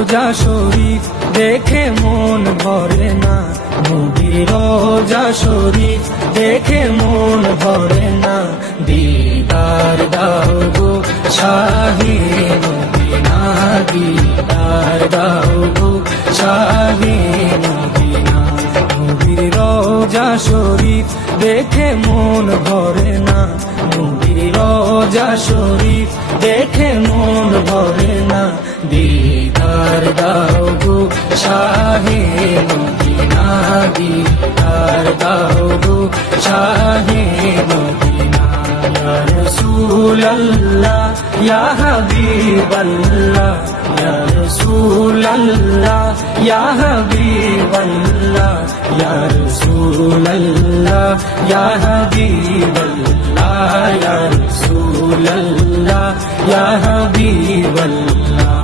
রোজা শরীফ দেখে মন ভরে না, নবীর রোজা শরীফ দেখে মন ভরে না। দিদার দাও গো শাহে মদিনা, দিদার দাও গো শাহে মদিনা। নবীর রোজা শরীফ দেখে মন ভরে না, নবীর রোজা শরীফ দেখে মন ভরে না। দিদার দাও গো শাহে মদিনা, দিদার দাও গো শাহে মদিনা। ইয়া রাসূলুল্লাহ ইয়া হাবিবাল্লাহ, ইয়া রাসূলুল্লাহ ইয়া হাবিবাল্লাহ, ইয়া রাসূলুল্লাহ ইয়া হাবিবাল্লাহ, ইয়া রাসূলুল্লাহ ইয়া হাবিবাল্লাহ।